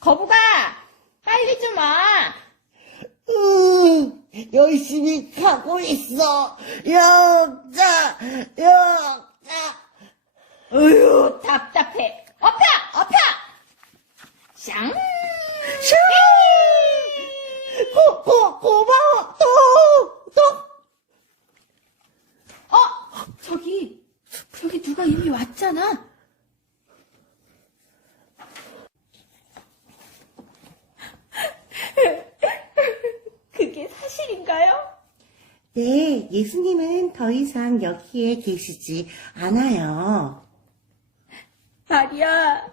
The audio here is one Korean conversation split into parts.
거북아, 빨리 좀 와. 응, 열심히 가고 있어. 영자, 영자. 어휴, 답답해. 엎혀, 엎혀. 쌍. 고, 고, 고마워. 또, 또. 어, 저기, 저기 누가 이미 왔잖아. 그게 사실인가요? 네, 예수님은 더 이상 여기에 계시지 않아요. 마리아,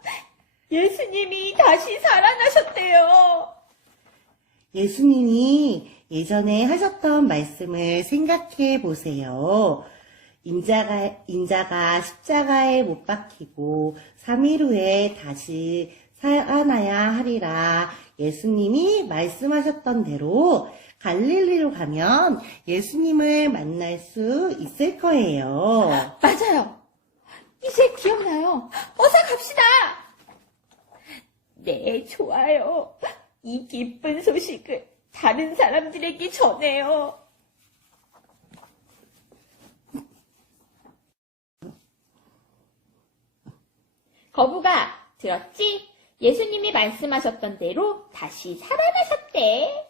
예수님이 다시 살아나셨대요. 예수님이 예전에 하셨던 말씀을 생각해 보세요. 인자가, 인자가 십자가에 못 박히고 3일 후에 다시 살아나야 하리라. 예수님이 말씀하셨던 대로 갈릴리로 가면 예수님을 만날 수 있을 거예요. 맞아요. 이제 기억나요. 어서 갑시다. 네, 좋아요. 이 기쁜 소식을 다른 사람들에게 전해요. 거부가 들었지? 예수님이 말씀하셨던 대로 다시 살아나셨대.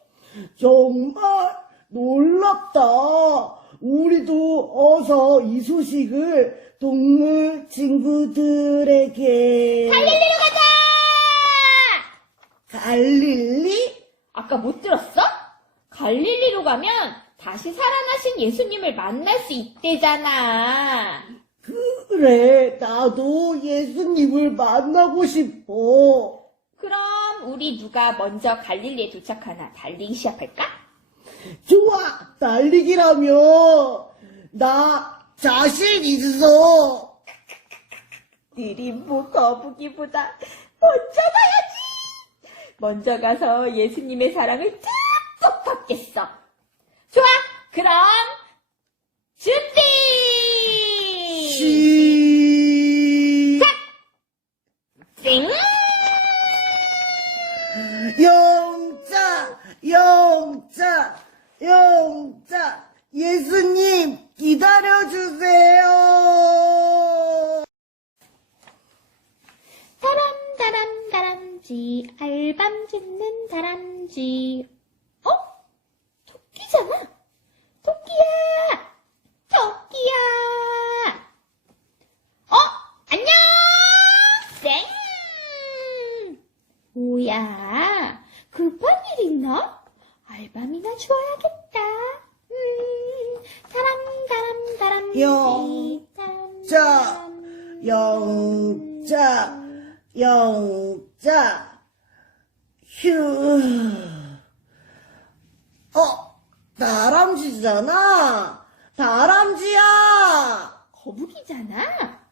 정말 놀랍다. 우리도 어서 이 소식을 동물 친구들에게 갈릴리로 가자! 갈릴리? 아까 못 들었어? 갈릴리로 가면 다시 살아나신 예수님을 만날 수 있대잖아. 그래, 나도 예수님을 만나고 싶어. 그럼 우리 누가 먼저 갈릴리에 도착하나 달리기 시작할까? 좋아, 달리기라며. 나 자신 있어. 뭐 거북이보다 먼저 가야지. 먼저 가서 예수님의 사랑을 듬뿍 받겠어. 좋아, 그럼 준비. 시작! 띵. 영자, 영자, 영자, 예수님 기다려주세요. 다람 다람 다람쥐 알밤 짓는 다람쥐 어? 토끼잖아 토끼야 토끼야 어? 안녕 쌩 뭐야 급한 일 있나? 알밤이나 주워야겠다 음 다람 다람 다람쥐 영자, 영자, 영자, 휴. 어, 다람쥐잖아. 다람쥐야. 거북이잖아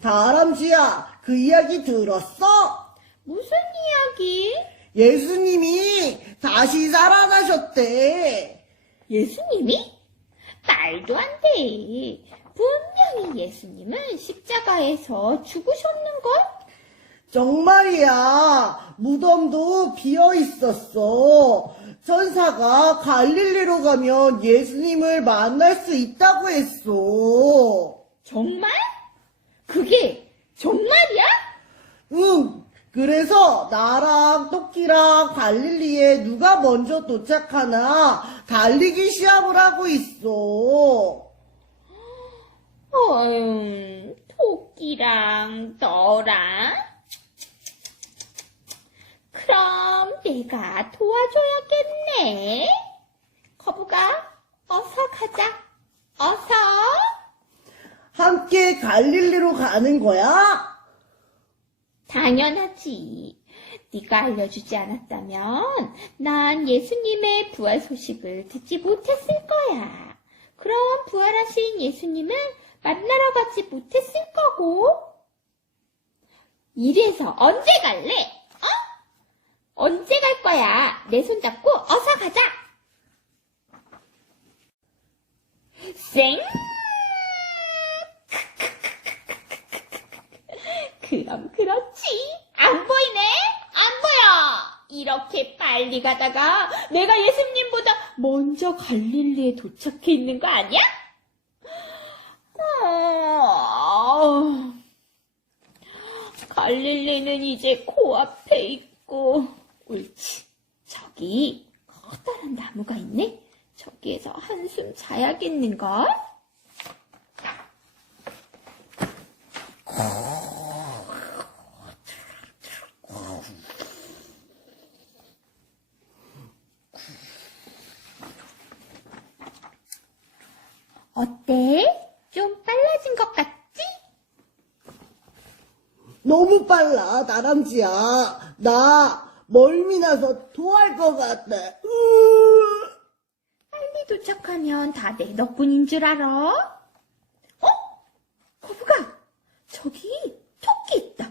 다람쥐야, 그 이야기 들었어? 무슨 이야기? 예수님이 다시 살아나셨대. 예수님이? 말도 안 돼. 분명히 예수님은 십자가에서 죽으셨는걸? 정말이야. 무덤도 비어 있었어. 천사가 갈릴리로 가면 예수님을 만날 수 있다고 했어. 정말? 그게 정말이야? 응. 그래서 나랑 토끼랑 갈릴리에 누가 먼저 도착하나 달리기 시합을 하고 있어. 어음, 토끼랑 너랑? 그럼 내가 도와줘야겠네. 거북아, 어서 가자. 어서. 함께 갈릴리로 가는 거야? 당연하지. 네가 알려주지 않았다면 난 예수님의 부활 소식을 듣지 못했을 거야. 그럼 부활하신 예수님을 만나러 가지 못했을 거고. 이래서 언제 갈래? 어? 언제 갈 거야? 내 손 잡고 어서 가자. 쌩! 그럼 그렇지. 안 보이네? 안 보여. 이렇게 빨리 가다가 내가 예수님보다 먼저 갈릴리에 도착해 있는 거 아니야? 어... 갈릴리는 이제 코앞에 있고, 옳지. 저기 커다란 나무가 있네. 저기에서 한숨 자야겠는걸? 어때? 좀 빨라진 것 같지? 너무 빨라, 다람쥐야. 나 멀미 나서 토할 것 같아. 으, 빨리 도착하면 다 내 덕분인 줄 알아? 어? 거북아, 저기 토끼 있다.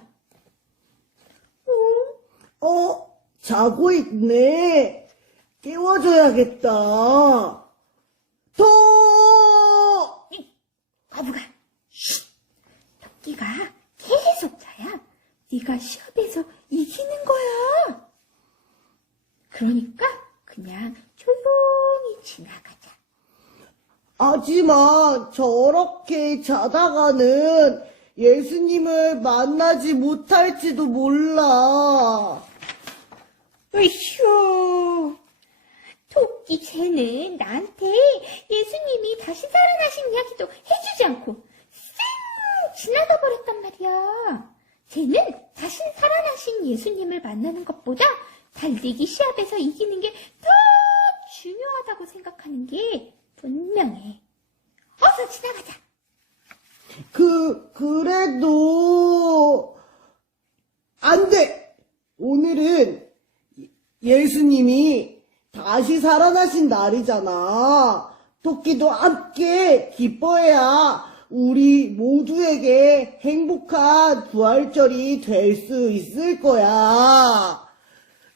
어, 자고 있네. 깨워줘야겠다. 토! 거북아, 쉿! 토끼가 계속 자야 네가 시합에서 이기는 거야. 그러니까 그냥 조용히 지나가자. 하지만 저렇게 자다가는 예수님을 만나지 못할지도 몰라. 으휴. 토끼 쟤는 나한테 예수님이 다시 살아나신 이야기도 해주지 않고 쌩 지나가 버렸단 말이야. 쟤는 다시 살아나신 예수님을 만나는 것보다 달리기 시합에서 이기는 게 더 중요하다고 생각하는 게 분명해. 어서 지나가자. 그, 그래도, 안 돼! 오늘은 예수님이 다시 살아나신 날이잖아. 토끼도 함께 기뻐해야 우리 모두에게 행복한 부활절이 될 수 있을 거야.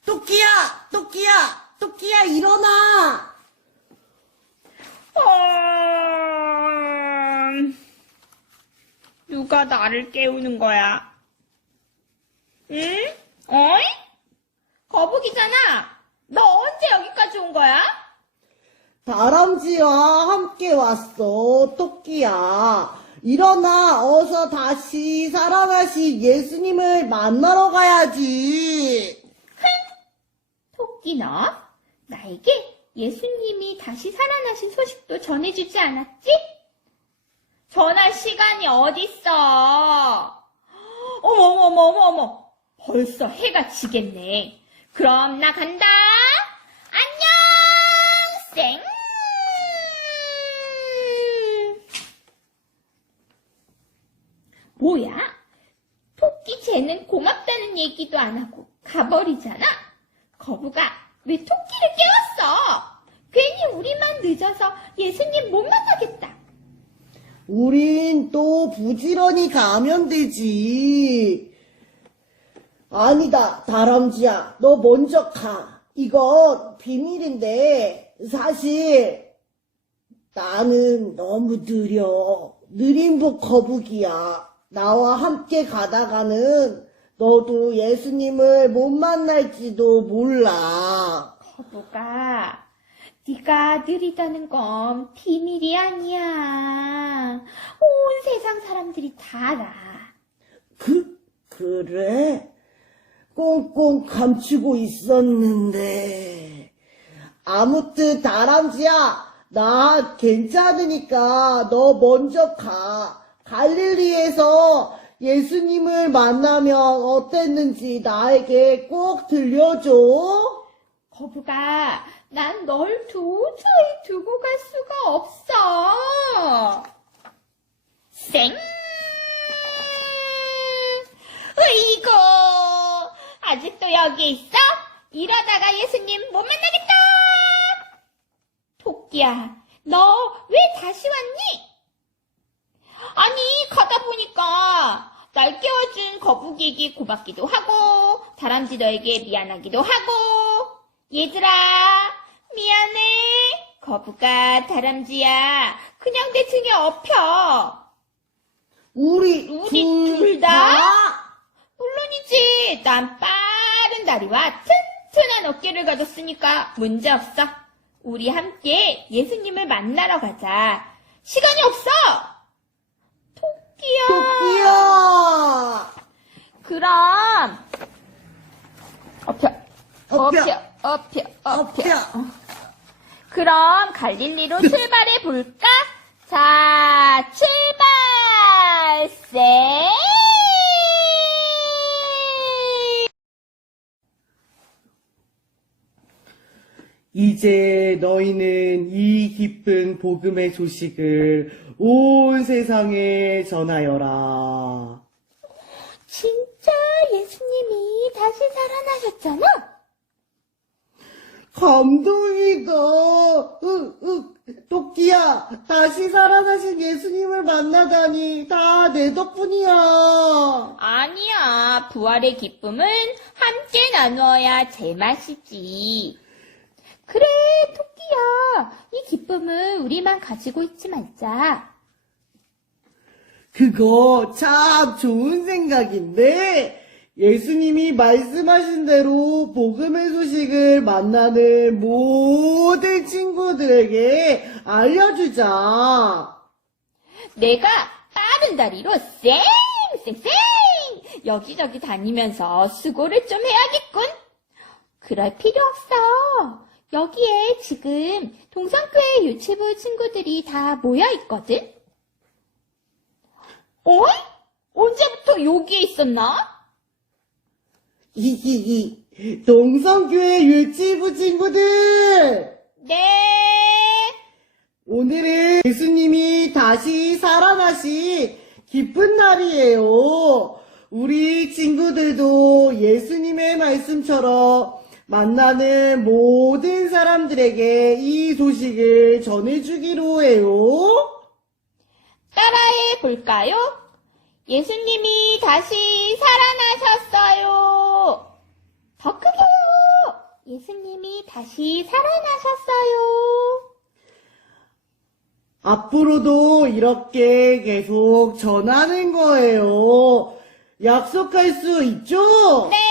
토끼야! 토끼야! 토끼야, 일어나! 누가 나를 깨우는 거야? 응? 어이? 거북이잖아. 너 언제 여기까지 온 거야? 다람쥐와 함께 왔어, 토끼야. 일어나, 어서 다시 살아나신 예수님을 만나러 가야지. 토끼 너? 나에게 예수님이 다시 살아나신 소식도 전해주지 않았지? 전할 시간이 어딨어? 어머, 어머, 어머, 어머, 어머. 벌써 해가 지겠네. 그럼 나 간다. 안녕! 쌩! 뭐야? 토끼 쟤는 고맙다는 얘기도 안 하고 가버리잖아. 거북아, 왜 토끼를 깨웠어? 괜히 우리만 늦어서 예수님 못 만나겠다. 우린 또 부지런히 가면 되지. 아니다, 다람쥐야. 너 먼저 가. 이건 비밀인데, 사실, 나는 너무 느려. 느림보 거북이야. 나와 함께 가다가는 너도 예수님을 못 만날지도 몰라. 거북아, 네가 느리다는 건 비밀이 아니야. 온 세상 사람들이 다 알아. 그, 그래? 꽁꽁 감추고 있었는데. 아무튼 다람쥐야, 나 괜찮으니까 너 먼저 가. 갈릴리에서 예수님을 만나면 어땠는지 나에게 꼭 들려줘. 거북아, 난 널 도저히 두고 갈 수가 없어. 쌩! 으이고! 아직도 여기 있어? 이러다가 예수님 못 만나겠다! 토끼야, 너 왜 다시 왔니? 아니, 가다 보니까 날 깨워준 거북이에게 고맙기도 하고, 다람쥐 너에게 미안하기도 하고, 얘들아, 미안해. 거북아, 다람쥐야, 그냥 내 등에 엎혀. 우리, 우리 둘? 다? 물론이지, 난 빠른 다리와 튼튼한 어깨를 가졌으니까 문제 없어. 우리 함께 예수님을 만나러 가자. 시간이 없어! 토끼야! 토끼야! 그럼. 엎혀, 엎혀, 엎혀. 엎여. 그럼 갈릴리로 출발해 볼까? 자, 출발! 세! 이제 너희는 이 기쁜 복음의 소식을 온 세상에 전하여라. 진짜 예수님이 다시 살아나셨잖아? 감동이다. 으, 으, 토끼야, 다시 살아나신 예수님을 만나다니 다 내 덕분이야. 아니야. 부활의 기쁨은 함께 나누어야 제맛이지. 그래, 토끼야. 이 기쁨을 우리만 가지고 있지 말자. 그거 참 좋은 생각인데, 예수님이 말씀하신 대로 복음의 소식을 만나는 모든 친구들에게 알려주자. 내가 빠른 다리로 쌩쌩쌩 여기저기 다니면서 수고를 좀 해야겠군. 그럴 필요 없어. 여기에 지금 동성교회 유치부 친구들이 다 모여 있거든. 어? 언제부터 여기에 있었나? 히히히, 동성교회 유치부 친구들! 네. 오늘은 예수님이 다시 살아나신 기쁜 날이에요. 우리 친구들도 예수님의 말씀처럼 만나는 모든 사람들에게 이 소식을 전해주기로 해요. 따라해 볼까요? 예수님이 다시 살아나셨어요. 더 크게요. 예수님이 다시 살아나셨어요. 앞으로도 이렇게 계속 전하는 거예요. 약속할 수 있죠? 네.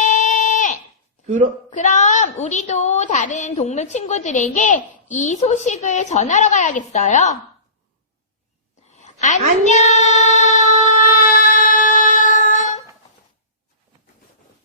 그럼, 그럼 우리도 다른 동물 친구들에게 이 소식을 전하러 가야겠어요. 안녕.